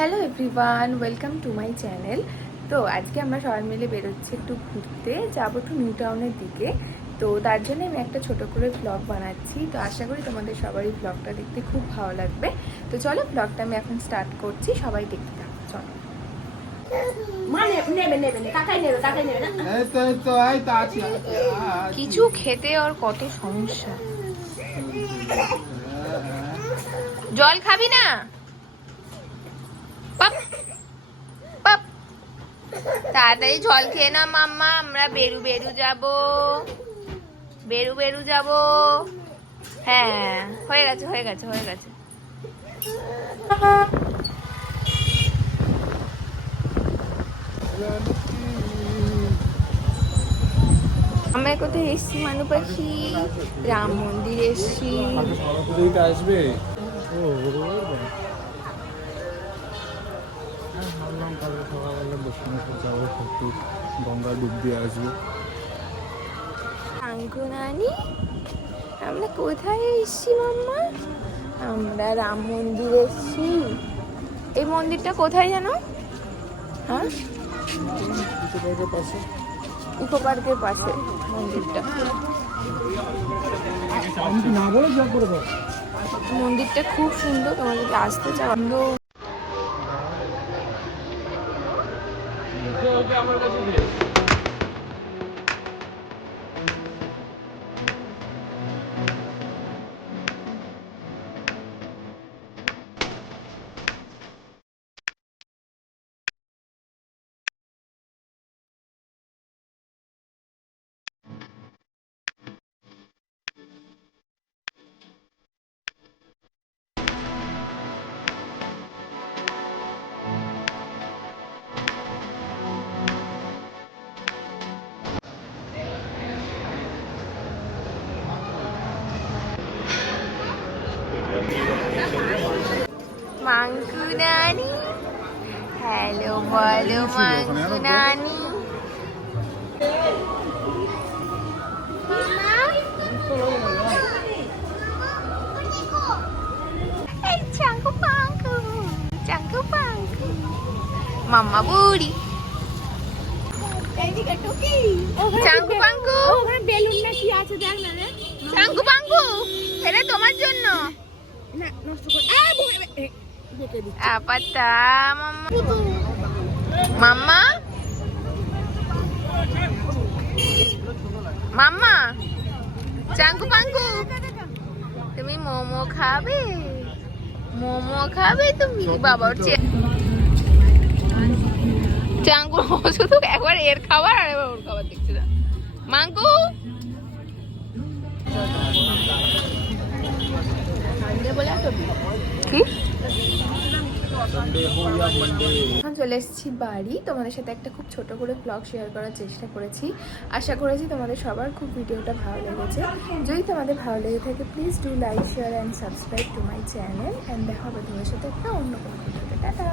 Hello everyone, welcome to my channel. তো আজকে আমরা সবাই মিলে বেরোচ্ছি একটু ঘুরতে, যাবো একটু নিউ টাউনের দিকে। তো তার জন্য আমি একটা ছোট করে ব্লগ বানাচ্ছি। তো আশা করি তোমাদের সবারই ব্লগটা দেখতে খুব ভালো লাগবে। তো চলো, ব্লগটা আমি এখন স্টার্ট করছি, সবাই দেখতে থাকো। চলো। কিছু খেতে ওর কত সমস্যা। জল খাবি না? তাড়াতাড়ি জল খেয়ে না মাম্মা, আমরা বেরু বেরু যাব। হ্যাঁ, হয়ে গেছে। আমরা কোথায় এসছি? মানু পাখি রাম মন্দির এসছি। আসবে গঙ্গা ডুব দিয়ে আসবে। নানি, আমরা কোথায় এসছি মাম্মা? আমরা রাম মন্দির এসছি। এই মন্দিরটা কোথায় জানো? হ্যাঁ, ইকো পার্কের পাশে মন্দিরটা। মন্দিরটা খুব সুন্দর, তোমার যদি আসতে চাও। মাঙ্কু নানি, হ্যালো বলো মাঙ্কু নানি। এই চাঙ্কু পাঙ্কু মাম্মা বুড়ি। চাঙ্কু পাঙ্কু, বেলুন না কি আছে দেখ না রে। চাঙ্কু পাঙ্কু, এটা তোমার জন্য। না, নষ্ট করে আপাতা মাম্মা। মাম্মা, চাঙ্কু পাঙ্কু, তুমি মোমো খাবে? তুমি? বাবা চাঙ্কু শুধু একবার এর খাবার আর এবার ওর খাবার দেখছি না। মাঙ্কু কি? এখন চলে এসেছি বাড়ি। তোমাদের সাথে একটা খুব ছোট করে ব্লগ শেয়ার করার চেষ্টা করেছি। আশা করেছি তোমাদের সবার খুব ভিডিওটা ভালো লেগেছে। যদি তোমাদের ভালো লেগে থাকে, please do like, share and subscribe to my channel. And দেখা হবে তোমাদের সাথে একটা অন্য কোনো ভিডিওতে। টাটা।